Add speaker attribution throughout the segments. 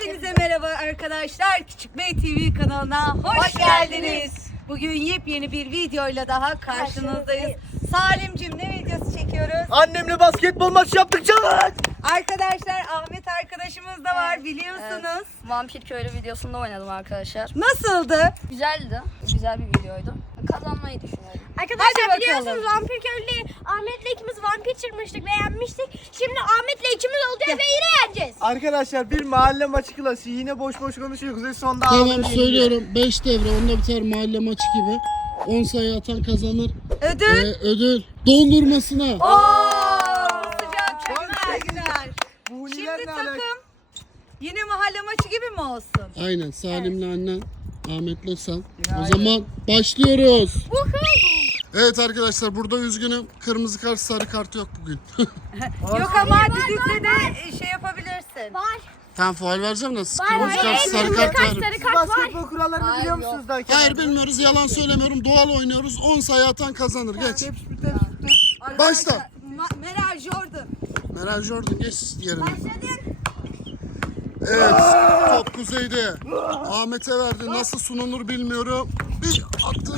Speaker 1: Hepinize merhaba arkadaşlar. Küçük Bey TV kanalına hoş geldiniz. Bugün yepyeni bir videoyla daha karşınızdayız. Salimcim, ne videosu çekiyoruz?
Speaker 2: Annemle basketbol maçı yaptık canım.
Speaker 1: Arkadaşlar, Ahmet arkadaşımız da var, biliyorsunuz.
Speaker 3: Evet, Vampir Köylü videosunda oynadım arkadaşlar.
Speaker 1: Nasıldı?
Speaker 3: Güzeldi. Güzel bir videoydu. Kazanmayı düşünüyorum.
Speaker 4: Arkadaşlar
Speaker 1: Hadi
Speaker 4: biliyorsunuz
Speaker 1: bakalım.
Speaker 4: Vampir Köylü'yle Ahmet'le ikimiz vampir çıkmıştık ve yenmiştik. Şimdi Ahmet'le ikimiz olacağız ve yine yeneceğiz.
Speaker 2: Arkadaşlar bir mahalle maçı klasiği, yine boş boş konuşuyoruz ve sonda
Speaker 5: Tamam söylüyorum. 5 devre onda biter, mahalle maçı gibi. 10 sayı atan kazanır.
Speaker 1: Ödül?
Speaker 5: Ödül dondurmasına.
Speaker 1: Sıcak çekmezler.
Speaker 2: Bu
Speaker 1: Şimdi
Speaker 2: huniler ne alaka?
Speaker 1: takım yine mahalle maçı gibi mi olsun?
Speaker 5: Aynen, Salim'le annen, Ahmet'le sen. O zaman başlıyoruz. Evet arkadaşlar, burada üzgünüm. Kırmızı kart, sarı kart yok bugün.
Speaker 1: Yok ama düdükle de şey yapabilirsin.
Speaker 4: Var.
Speaker 5: Tamam, faul vereceğim de
Speaker 4: Var.
Speaker 5: kırmızı kart, sarı kart
Speaker 4: Sarı
Speaker 5: veririm.
Speaker 4: kart var.
Speaker 2: Basketbol kurallarını biliyor musunuz daha?
Speaker 5: Hayır, bilmiyoruz, yalan söylemiyorum. Doğal oynuyoruz. 10 sayı atan kazanır. Geç. Başla.
Speaker 1: Meral Jordan.
Speaker 5: Meral Jordan, geç yerine.
Speaker 4: Başladın.
Speaker 5: Evet, top Kuzey'de. Ahmet'e verdi. Nasıl sunulur bilmiyorum. Bir attı.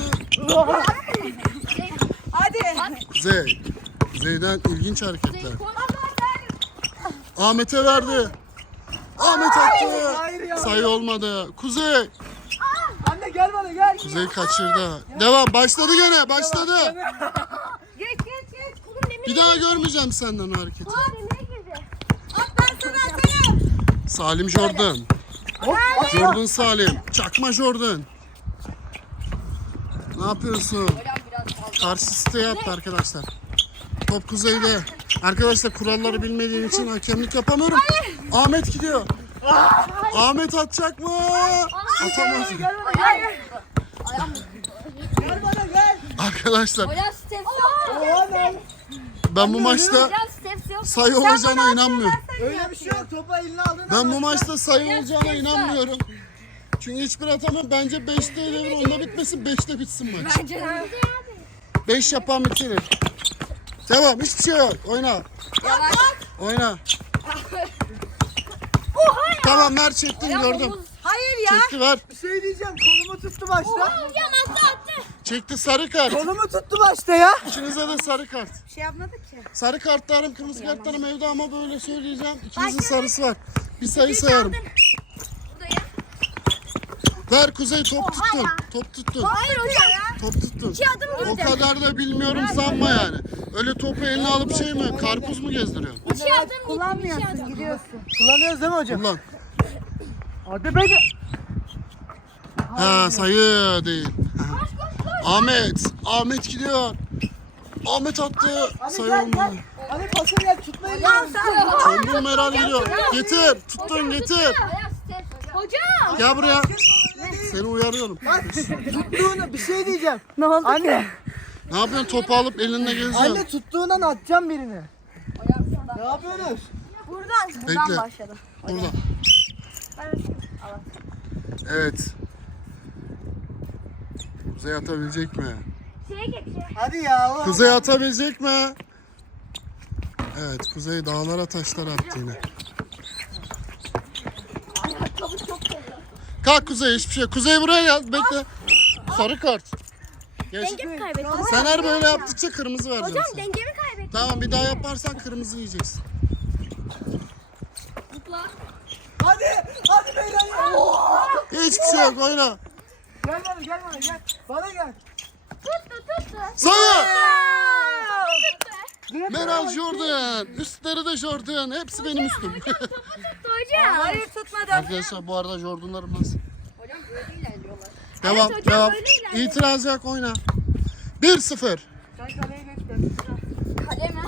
Speaker 1: Hadi.
Speaker 5: Kuzey. Kuzey'den ilginç hareketler. Ahmet'e verdi. Ahmet attı.
Speaker 2: Hayır ya.
Speaker 5: Sayı olmadı. Kuzey.
Speaker 2: Anne gel bana gel.
Speaker 5: Kuzey kaçırdı. Devam. Başladı gene. Başladı.
Speaker 1: Geç geç geç.
Speaker 5: Bir daha görmeyeceğim senden o hareketi.
Speaker 1: At ben sana atarım.
Speaker 5: Salim Jordan. Jordan Salim. Çakma Jordan. Ne yapıyorsun? Karşı site yaptı arkadaşlar. Top Kuzey'de. Arkadaşlar, kuralları bilmediğim için hakemlik yapamıyorum. Ahmet gidiyor. Ahmet atacak mı? Atamaz.
Speaker 2: Gel bana gel. Gel bana gel.
Speaker 5: Arkadaşlar,
Speaker 3: Hocam steps
Speaker 2: Oha lan.
Speaker 5: ben bu maçta
Speaker 3: Hocam steps yok.
Speaker 5: sayı olacağına inanmıyorum.
Speaker 2: Öyle bir şey yok. Topu eline aldın.
Speaker 5: Ben bu maçta sayı olacağına inanmıyorum. Çünkü hiçbir atamam. Bence 5'te devir onda bitmesin, 5'te bitsin maç.
Speaker 3: Bence de.
Speaker 5: 5 yapan bitirir. Devam, hiçbir şey yok. Oyna. Oyna. Tamam, ver, çektin, gördüm.
Speaker 1: Hayır ya.
Speaker 5: Çekti, ver.
Speaker 2: Bir şey diyeceğim. Kolumu tuttu başta.
Speaker 5: Çekti, sarı kart.
Speaker 2: Kolumu tuttu başta ya.
Speaker 5: İkinize de sarı kart.
Speaker 1: Bir şey yapmadık ki.
Speaker 5: Sarı kartlarım, kırmızı kartlarım evde ama böyle söyleyeceğim. İkinizin sarısı var. Bir sayı sayarım. Ver Kuzey, top tuttun. Top tuttun.
Speaker 4: Hayır hocam.
Speaker 5: Top tuttun.
Speaker 4: adım
Speaker 5: O kadar da bilmiyorum sanma yani. Öyle topu eline alıp şey mi, karpuz mu gezdiriyorsun?
Speaker 4: İki adım
Speaker 1: Kullanmıyorsun, gidiyorsun.
Speaker 2: Kullanıyoruz değil mi hocam?
Speaker 5: Ulan.
Speaker 2: Hadi be.
Speaker 5: Ha, sayı değil. Ahmet gidiyor. Ahmet attı. Sayı
Speaker 2: Gel
Speaker 5: olmadı.
Speaker 2: gel. Hadi pası gel. Tutma elini.
Speaker 5: Ömrüm Meral gidiyor. Getir. Tuttun, getir.
Speaker 4: Hocam.
Speaker 5: Gel buraya. Seni uyarıyorum.
Speaker 2: Bak tuttuğunu bir şey diyeceğim.
Speaker 1: Ne oldu
Speaker 2: Anne.
Speaker 5: Ne yapıyorsun? Topu alıp elinle geziyorsun.
Speaker 2: Anne tuttuğundan atacağım birini. Ne yapıyorsunuz?
Speaker 5: Bekle.
Speaker 3: başladım.
Speaker 5: Burada. Evet. Kuzey atabilecek mi?
Speaker 2: Hadi ya. oğlum.
Speaker 5: Kuzey atabilecek mi? Evet, Kuzey dağlara taşlar attı yine. Kalk Kuzey, hiçbir şey. Kuzey buraya gel, bekle. Sarı kart. Geç.
Speaker 4: Dengemi kaybettim.
Speaker 5: Sen her böyle yaptıkça kırmızı vereceğim
Speaker 4: Hocam
Speaker 5: sana.
Speaker 4: dengemi kaybettim.
Speaker 5: Tamam, bir daha yaparsan kırmızı yiyeceksin.
Speaker 2: Hadi. Hadi beyler.
Speaker 5: Hiçbir şey yok, oyna.
Speaker 2: Gel bana gel bana gel. Bana gel.
Speaker 4: Tuttu.
Speaker 5: Sayı! Meral Jordan, üstleri de Jordan, hepsi benim üstüm.
Speaker 4: Hocam.
Speaker 1: Hayır, tutmadım.
Speaker 5: Arkadaşlar, bu arada Jordan'larım nasıl?
Speaker 3: Hocam böyle ilerliyorlar.
Speaker 5: Devam,
Speaker 4: hocam,
Speaker 5: devam.
Speaker 4: böyle ilerliyor.
Speaker 5: İtiraz yok, oyna. 1-0.
Speaker 2: Sen kaleye geç.
Speaker 3: Kale mi?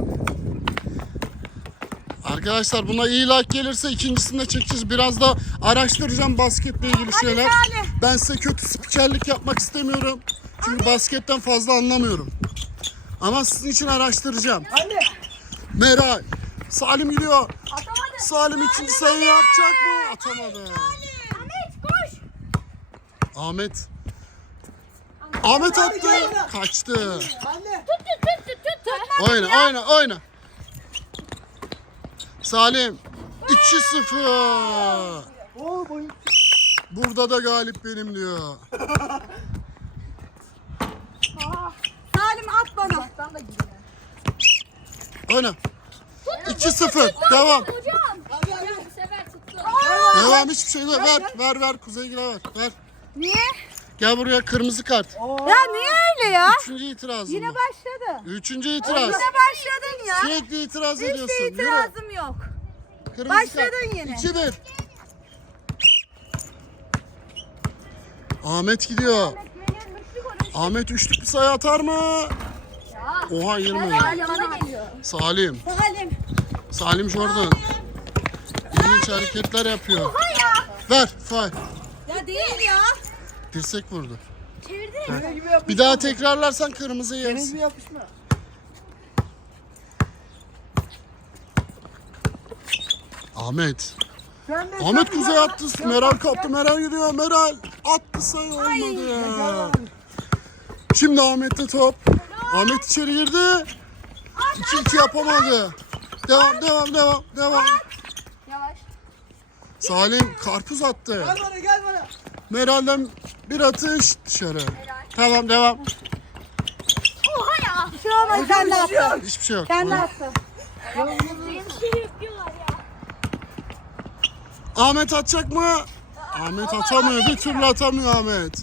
Speaker 5: Arkadaşlar, buna iyi like gelirse ikincisini de çekeceğiz. Biraz da araştıracağım basketle ilgili şeyler. Ben size kötü spikerlik yapmak istemiyorum. Çünkü basketten fazla anlamıyorum. Ama sizin için araştıracağım.
Speaker 2: Anne.
Speaker 5: Meral. Salim gidiyor. Salim ikinci sayı yapacak mı? Atamadı.
Speaker 4: Ahmet koş.
Speaker 5: Ahmet. Ahmet attı. Kaçtı.
Speaker 2: Anne.
Speaker 5: Oyna. Salim. 2-0.
Speaker 2: Oo boyun.
Speaker 5: Burada da galip benim diyor.
Speaker 1: Salim at bana.
Speaker 3: Uzaktan da gidiyor.
Speaker 5: Oyna. 2-0. Devam.
Speaker 3: Hocam bu sefer tuttu.
Speaker 5: Devam, hiçbir şey yok. Ver Kuzeygil'e ver.
Speaker 1: Niye?
Speaker 5: Gel buraya, kırmızı kart.
Speaker 1: Ya niye öyle ya?
Speaker 5: Üçüncü itirazım
Speaker 1: Yine
Speaker 5: bu.
Speaker 1: başladı.
Speaker 5: Üçüncü itiraz.
Speaker 1: Yine başladın ya.
Speaker 5: Sürekli itiraz
Speaker 1: Hiç de
Speaker 5: ediyorsun. Yürü.
Speaker 1: itirazım yok.
Speaker 5: Kırmızı
Speaker 1: Başladın
Speaker 5: kart.
Speaker 1: yine.
Speaker 5: 2-1. Ahmet gidiyor. Ahmet üçlük bir sayı atar mı? Oha 20.
Speaker 3: Yana geliyor.
Speaker 5: Salim. Salim Jordan. İlginç hareketler yapıyor. Ver. Faul.
Speaker 1: Ya değil ya.
Speaker 5: Dirsek vurdu.
Speaker 2: Senin gibi yapışma.
Speaker 5: Bir daha tekrarlarsan kırmızı
Speaker 2: Senin
Speaker 5: yersin.
Speaker 2: gibi yapışma.
Speaker 5: Ahmet.
Speaker 2: Sen de
Speaker 5: Ahmet Kuzey attı. Meral kaptı. Meral gidiyor. Meral attı, sayı olmadı ya. Şimdi Ahmet'te top. Ahmet içeri girdi. 2-2 yapamadı. Devam.
Speaker 3: Yavaş.
Speaker 5: Salim karpuz attı.
Speaker 2: Gel bana.
Speaker 5: Meral'den bir atış dışarı. Tamam, devam.
Speaker 1: Bir şey olmaz. Sen de attın.
Speaker 5: Hiçbir şey yok.
Speaker 1: Sen de attın.
Speaker 4: Şey yapıyorlar ya.
Speaker 5: Ahmet atacak mı? Ahmet atamıyor. Bir türlü atamıyor Ahmet.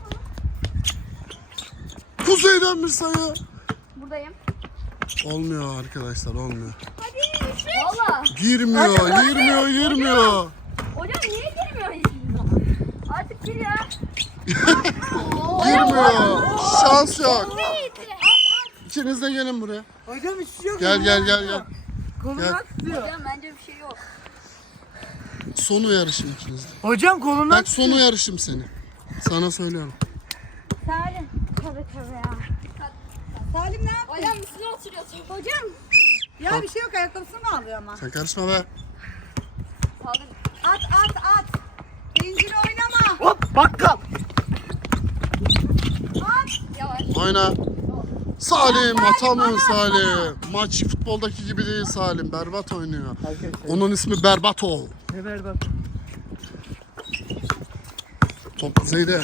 Speaker 5: Kuzey'den bir sayı.
Speaker 3: Buradayım.
Speaker 5: Olmuyor arkadaşlar, olmuyor.
Speaker 3: Valla.
Speaker 5: Girmiyor.
Speaker 3: Hocam niye girmiyor hiçbir zaman? Artık gir ya.
Speaker 5: Girmiyor. Şans yok. İkiniz de gelin buraya.
Speaker 2: Hocam hiçbir şey yok.
Speaker 5: Gel.
Speaker 2: Kolundan tutuyor.
Speaker 3: Hocam bence bir şey yok.
Speaker 5: Sonu yarışım ikiniz de.
Speaker 2: Hocam kolundan
Speaker 5: Bak, sonu yarışım seni. Sana söylüyorum.
Speaker 1: Salim. Tabii ya. Salim ne yaptı?
Speaker 3: Hocam üstüne oturuyorsun.
Speaker 1: Hocam. Ya bir şey yok, ayakkabısını mı alıyor ama?
Speaker 5: Sen karışma be.
Speaker 3: Kaldır.
Speaker 1: At. Zincir oynama.
Speaker 2: hop bakkal.
Speaker 3: Yavaş.
Speaker 5: Oyna. Salim atamıyor Salim. Maç futboldaki gibi değil Salim. Berbat oynuyor. Onun ismi Berbato.
Speaker 2: Ne ver bak.
Speaker 5: Top Kuzey'de.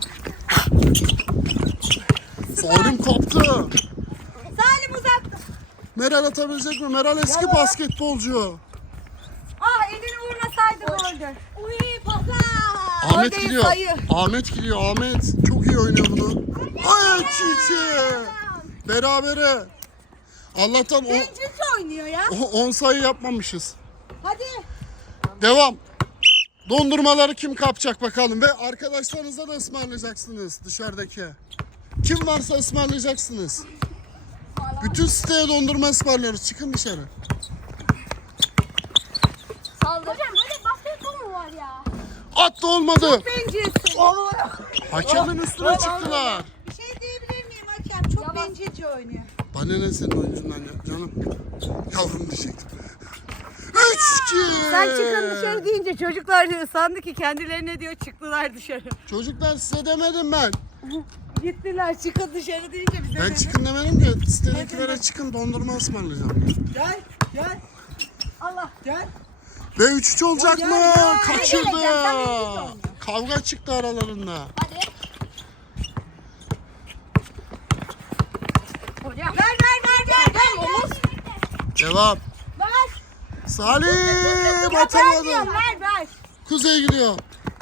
Speaker 5: Salim kaptı.
Speaker 1: Salim uzattı.
Speaker 5: Meral atabilecek mi? Meral eski basketbolcu.
Speaker 1: Ah, elini vurmasaydı goldü. Uy papa.
Speaker 5: Ahmet
Speaker 1: Gol değil,
Speaker 5: gidiyor.
Speaker 1: sayı.
Speaker 5: Ahmet gidiyor. Ahmet çok iyi oynuyor bunu. Ay çiçeği. Berabere. Allah'tan
Speaker 1: Bencilce oynuyor ya.
Speaker 5: 10 sayı yapmamışız.
Speaker 1: Hadi.
Speaker 5: Devam. Dondurmaları kim kapacak bakalım. Ve arkadaşlarınıza da ısmarlayacaksınız dışarıdaki. Kim varsa ısmarlayacaksınız. Bütün siteye dondurma ısmarlıyoruz. Çıkın dışarı.
Speaker 3: Saldır.
Speaker 4: Hocam böyle basketbol mu var ya?
Speaker 5: At da olmadı.
Speaker 1: Bencilsin.
Speaker 5: Hakemin üstüne çıktılar.
Speaker 1: Bir şey diyebilir miyim hakem? Çok
Speaker 3: Yalan.
Speaker 1: bencilce oynuyor.
Speaker 5: Bana ne senin oyuncundan ya canım. Yavrum diyecektim. 3-2.
Speaker 1: Sen çıkın dışarı deyince çocuklar sandı ki kendilerine diyor, çıktılar dışarı.
Speaker 5: Çocuklar size demedim ben.
Speaker 1: Gittiler, çıkın dışarı deyince bize
Speaker 5: Ben
Speaker 1: dedi.
Speaker 5: çıkın demedim ki. Sitedekilere çıkın, dondurma ısmarlayacağım.
Speaker 2: Gel.
Speaker 1: Allah.
Speaker 2: Gel.
Speaker 5: Ve 3-3 olacak
Speaker 2: Ya,
Speaker 5: mı?
Speaker 2: ya.
Speaker 5: Kaçırdı.
Speaker 1: Ne sen bencil
Speaker 5: Kavga çıktı aralarında.
Speaker 3: Hadi. Hocam.
Speaker 1: Ver.
Speaker 5: Devam.
Speaker 1: Ver.
Speaker 5: Salim atamadı.
Speaker 1: Ver.
Speaker 5: Kuzey gidiyor.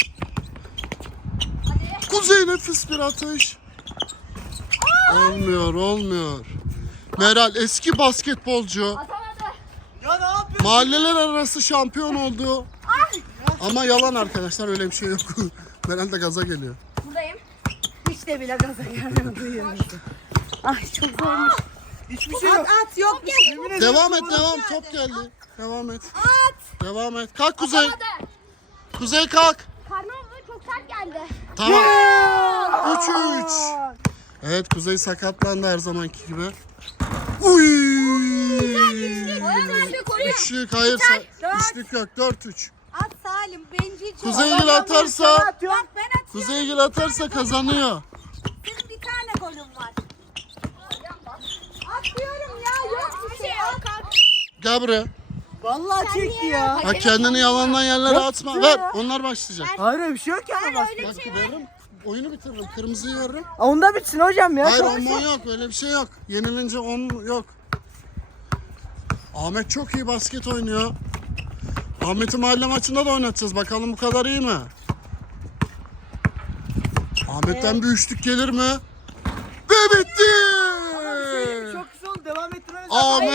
Speaker 3: Hadi.
Speaker 5: Kuzey nefis bir atış. Olmuyor. Meral eski basketbolcu.
Speaker 3: Atamadı.
Speaker 2: Ya ne yapıyorsun?
Speaker 5: Mahalleler arası şampiyon oldu. Ama yalan arkadaşlar, öyle bir şey yok. Meral de gaza geliyor.
Speaker 3: Buradayım.
Speaker 1: Hiç de bile gaza gelmem, duyuyorum. Ay çok zormuş.
Speaker 2: Hiçbir şey yok.
Speaker 1: At yok bir şey.
Speaker 2: Yemin ederim.
Speaker 5: Devam et. Top geldi. Devam et.
Speaker 1: At.
Speaker 5: Devam et. Kalk Kuzey.
Speaker 3: Atamadı.
Speaker 5: Kuzey kalk.
Speaker 4: Karnıma böyle çok sert geldi.
Speaker 5: Tamam. 3-3. Evet, Kuzey sakatlandı her zamanki gibi. Uy!
Speaker 3: Hocam artık koruyor.
Speaker 5: Üçlük, hayır.
Speaker 1: dört.
Speaker 5: Üçlük yok. 4-3.
Speaker 1: At Salim, bencilce.
Speaker 5: Kuzeygil atarsa,
Speaker 1: Bak ben atıyorum.
Speaker 5: Kuzeygil atarsa kazanıyor.
Speaker 1: Senin bir tane golün var. Atıyorum ya, yok bir şey. At.
Speaker 5: Gel buraya.
Speaker 2: Vallahi çekti ya.
Speaker 5: Ha kendini yalandan yerlere atma. Ver. Onlar başlayacak.
Speaker 2: Hayır öyle bir şey yok ya.
Speaker 5: Bak veririm. Oyunu bitiririm. Kırmızıyı veririm.
Speaker 2: Onda bitsin hocam ya.
Speaker 5: Hayır
Speaker 2: Çok-
Speaker 5: 10 yok. Öyle bir şey yok. Yenilince 10 yok. Ahmet çok iyi basket oynuyor. Ahmet'i mahalle maçında da oynatacağız. Bakalım bu kadar iyi mi? Ahmet'ten bir üçlük gelir mi? Ve bitti!
Speaker 2: Çok kısa oldu. Devam ettirmeniz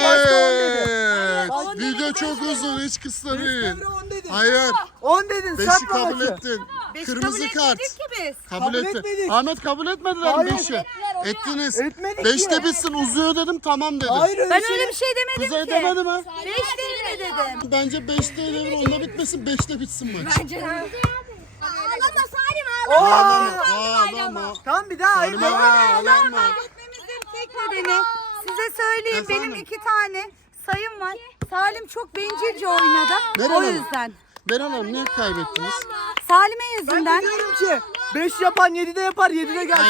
Speaker 5: Ahmet! Video çok uzun. Hiç kısa değil.
Speaker 2: 10 dedin.
Speaker 5: Hayır.
Speaker 2: 10 dedin.
Speaker 5: 5'i
Speaker 2: Satma
Speaker 5: kabul
Speaker 2: maçı.
Speaker 5: ettin.
Speaker 1: Beş
Speaker 5: Kırmızı
Speaker 1: kabul
Speaker 5: kart.
Speaker 1: etmedik ki biz.
Speaker 5: Kabul
Speaker 2: Kabul
Speaker 5: ettin.
Speaker 2: etmedik.
Speaker 5: Ahmet kabul etmediler
Speaker 2: Hayır.
Speaker 5: 5'i. Ettiniz.
Speaker 2: Etmedik
Speaker 5: 5'te
Speaker 2: ya.
Speaker 5: bitsin uzuyor dedim tamam dedi.
Speaker 2: Hayır öyle
Speaker 1: Ben
Speaker 2: şey.
Speaker 1: öyle bir şey demedim
Speaker 5: Kuzey
Speaker 1: ki.
Speaker 5: demedi mi?
Speaker 1: 5 devre dedim.
Speaker 5: Bence 5'te devir onda bitmesin 5'te bitsin maç.
Speaker 4: Ağlama Salim
Speaker 5: Ağlama.
Speaker 2: Tamam bir daha hayır.
Speaker 5: Ağlama. Ağlama.
Speaker 1: Etmemizin tek nedeni size söyleyeyim
Speaker 5: Efendim?
Speaker 1: benim 2 tane sayım var. Salim çok bencilce oynadı.
Speaker 5: Meral
Speaker 1: O
Speaker 5: Hanım.
Speaker 1: yüzden.
Speaker 5: Meral Hanım niye kaybettiniz?
Speaker 1: Salim'e
Speaker 2: Ben de
Speaker 1: yüzünden.
Speaker 2: diyorum ki 5 yapan 7'de yapar 7'de gelsin.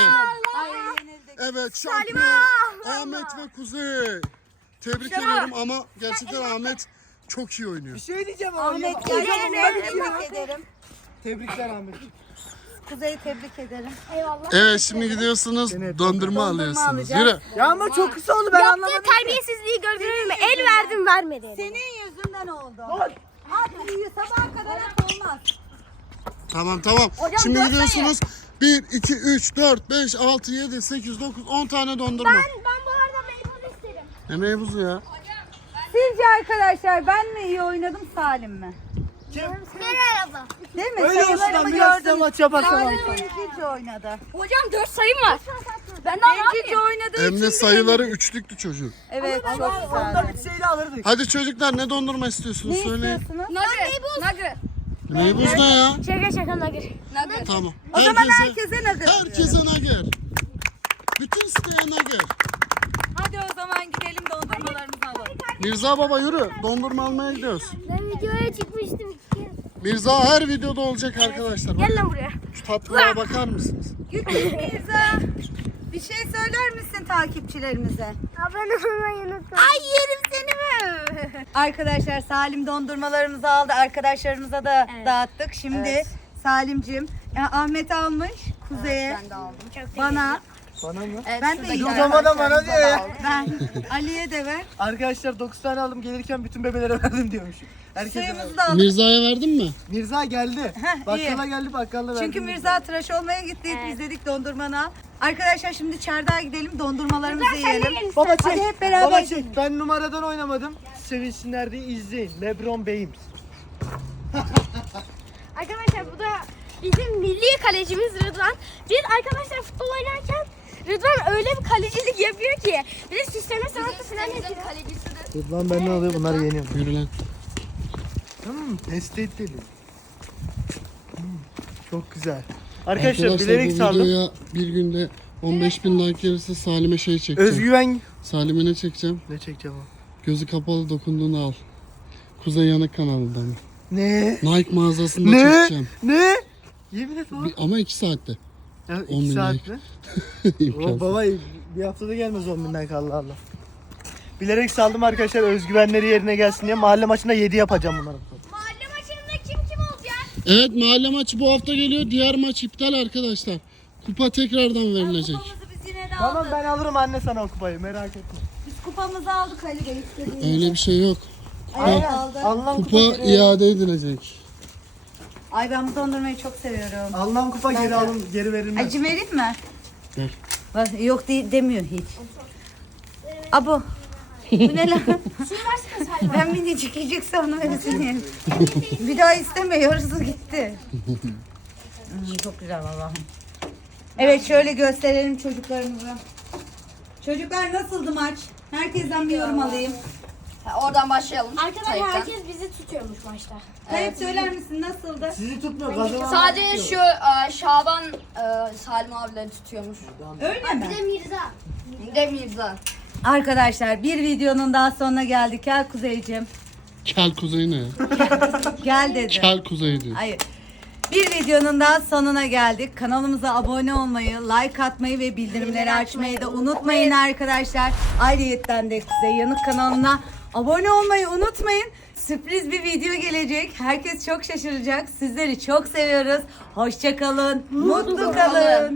Speaker 5: Evet şampiyon Ahmet ve Kuzey. Tebrik ediyorum ama gerçekten Ahmet çok iyi oynuyor.
Speaker 2: Bir şey diyeceğim ama.
Speaker 1: Ahmet
Speaker 2: Hocam,
Speaker 1: Kuzey'i
Speaker 2: onda bitiyor.
Speaker 1: tebrik ederim.
Speaker 2: Tebrikler Ahmet.
Speaker 1: Kuzey'i tebrik ederim.
Speaker 5: Evet şimdi gidiyorsunuz dondurma alıyorsunuz.
Speaker 1: alacağız.
Speaker 5: Yürü.
Speaker 2: Ya ama çok kısa oldu ben anlamadım.
Speaker 4: Yaptığı terbiyesizliği gördünüz mü? El verdim vermedi.
Speaker 1: Senin yüzünden oldu.
Speaker 2: Bak.
Speaker 1: At büyü sabaha kadar at olmaz.
Speaker 5: Tamam tamam. Şimdi gidiyorsunuz. 1, 2, 3, 4, 5, 6, 7, 8, 9, 10 tane dondurma.
Speaker 4: Ben bu arada meyve isterim.
Speaker 5: Ne meyvuzu ya?
Speaker 1: Sizce arkadaşlar ben mi iyi oynadım Salim mi?
Speaker 4: Merhaba.
Speaker 1: Değil mi?
Speaker 2: Öyle olsun lan
Speaker 1: Sayılarımı
Speaker 2: biraz size
Speaker 1: gördünüz.
Speaker 2: maç yaparsan
Speaker 1: Salim
Speaker 2: alsın.
Speaker 1: bencilce oynadı.
Speaker 3: Hocam 4 sayım var. Ben daha ne
Speaker 1: Bencilce
Speaker 3: yapayım?
Speaker 1: oynadığı
Speaker 5: Hem de
Speaker 1: için
Speaker 5: sayıları üçlüktü çocuğun.
Speaker 1: Evet çok
Speaker 2: Onda
Speaker 1: güzel.
Speaker 2: bitseydi alırdık.
Speaker 5: Hadi çocuklar ne dondurma istiyorsunuz
Speaker 1: Ne
Speaker 5: söyleyin.
Speaker 1: istiyorsunuz?
Speaker 3: Nugget.
Speaker 5: Meybuz ne ya?
Speaker 4: Şaka nagır.
Speaker 3: Nugget.
Speaker 5: Tamam.
Speaker 1: O zaman herkese nugget
Speaker 5: Herkese nager. Bütün isteyen nager.
Speaker 1: Hadi o zaman gidelim dondurmalarımızı alalım.
Speaker 5: Mirza baba yürü. Dondurma almaya gidiyoruz.
Speaker 4: Ben videoya çıkmıştım.
Speaker 5: Mirza her videoda olacak arkadaşlar.
Speaker 4: Gel lan buraya.
Speaker 5: Şu tatlıya bakar mısınız?
Speaker 1: Gülüm Mirza. Bir şey söyler misin takipçilerimize?
Speaker 4: Abone olmayı unutma.
Speaker 1: Ay yerim seni mi? Arkadaşlar Salim dondurmalarımızı aldı. Arkadaşlarımıza da dağıttık. Şimdi Salimcim Ahmet almış Kuzey'e,
Speaker 3: Ben de aldım.
Speaker 1: bana,
Speaker 2: Bana mı?
Speaker 3: Evet,
Speaker 1: ben de
Speaker 3: şuradaki
Speaker 1: yiyeceğim.
Speaker 2: Hocama da bana diyor ya.
Speaker 1: Ben Ali'ye de ver.
Speaker 2: Arkadaşlar 9 tane aldım gelirken bütün bebelere verdim diyormuşum. Herkese verdim.
Speaker 1: Suyumuzu da aldık.
Speaker 5: Mirza'ya verdin mi?
Speaker 2: Mirza geldi.
Speaker 1: Heh,
Speaker 2: Bakkala
Speaker 1: iyi.
Speaker 2: geldi bakkala verdim.
Speaker 1: Çünkü Mirza tıraş olmaya gitti. Biz dedik dondurmana. Arkadaşlar şimdi çardağa gidelim dondurmalarımızı yiyelim.
Speaker 2: Baba çek.
Speaker 1: Hadi hep beraber
Speaker 2: Baba
Speaker 1: gidelim.
Speaker 2: çek. Ben numaradan oynamadım. Sevinsinler diye izleyin. LeBron James.
Speaker 4: Arkadaşlar bu da bizim milli kalecimiz Rıdvan. Biz arkadaşlar futbol oynarken Rıdvan öyle bir kalecilik yapıyor ki. Bir de sisteme sanatı falan yapıyor.
Speaker 2: Dur lan ben ne alayım bunları yeniyorum.
Speaker 5: Yürü lan.
Speaker 2: Test edelim. Çok güzel. Arkadaşlar
Speaker 5: bu
Speaker 2: bilerek saldım.
Speaker 5: videoya bir günde 15.000 like gelirse Salim'e şey çekeceğim.
Speaker 2: Özgüven.
Speaker 5: Salim'e ne çekeceğim?
Speaker 2: Ne çekeceğim o?
Speaker 5: Gözü kapalı dokunduğunu al. Kuzey Yanık kanalında mı?
Speaker 2: Ne?
Speaker 5: Nike mağazasında
Speaker 2: Ne?
Speaker 5: çekeceğim.
Speaker 2: Ne? Yemin et baba.
Speaker 5: Ama 2 saatte.
Speaker 2: Ya,
Speaker 5: 10
Speaker 2: 2
Speaker 5: bin
Speaker 2: saat
Speaker 5: like.
Speaker 2: mi?
Speaker 5: İmkansız.
Speaker 2: O baba bir haftada gelmez 10 binden Allah Allah. Bilerek saldım arkadaşlar özgüvenleri yerine gelsin diye. Mahalle maçında 7 yapacağım bunları.
Speaker 4: Mahalle maçında kim olacak?
Speaker 5: Evet mahalle maçı bu hafta geliyor. Diğer maç iptal arkadaşlar. Kupa tekrardan verilecek.
Speaker 1: Kupamızı biz yine de
Speaker 2: Tamam
Speaker 1: aldık.
Speaker 2: ben alırım anne sana o kupayı merak etme.
Speaker 1: Biz kupamızı aldık Ali Bey. istediğiniz.
Speaker 5: Öyle bir şey yok.
Speaker 1: Ay aldı.
Speaker 2: Alınan
Speaker 5: Kupa
Speaker 2: kupa geri.
Speaker 5: iade edilecek.
Speaker 1: Ay ben bu dondurmayı çok seviyorum.
Speaker 2: Alınan kupa geri alın geri verilmez.
Speaker 1: Acı vereyim mi?
Speaker 5: Ver.
Speaker 1: Bak, yok demiyor hiç. Abo. Bu ne lan? Ben minicik yiyecek sandım hepsini. Bir daha istemiyor. Yarısı gitti. Çok güzel Allah'ım. Evet şöyle gösterelim çocuklarımıza. Çocuklar nasıldı maç? Herkesten bir yorum alayım.
Speaker 3: Oradan başlayalım.
Speaker 4: Arkadaşlar
Speaker 3: Tayyip'ten.
Speaker 4: herkes bizi tutuyormuş maçta.
Speaker 1: Tayyip söyler misin nasıldı?
Speaker 2: Sizi tutmuyor kazanan.
Speaker 3: Sadece şu Şaban Salim abileri tutuyormuş.
Speaker 1: Öyle mi?
Speaker 4: Bir de Mirza.
Speaker 3: Bir de Mirza.
Speaker 1: Arkadaşlar bir videonun daha sonuna geldik. Gel Kuzeyciğim.
Speaker 5: Kel Kuzey ne ya?
Speaker 1: Gel dedi.
Speaker 5: Kel Kuzey diyor.
Speaker 1: Hayır. Bir videonun daha sonuna geldik. Kanalımıza abone olmayı, like atmayı ve bildirimleri açmayı da unutmayın arkadaşlar. Ayrıyetten de Kuzey Yanık kanalına abone olmayı unutmayın. Sürpriz bir video gelecek. Herkes çok şaşıracak. Sizleri çok seviyoruz. Hoşça kalın. Mutlu kalın.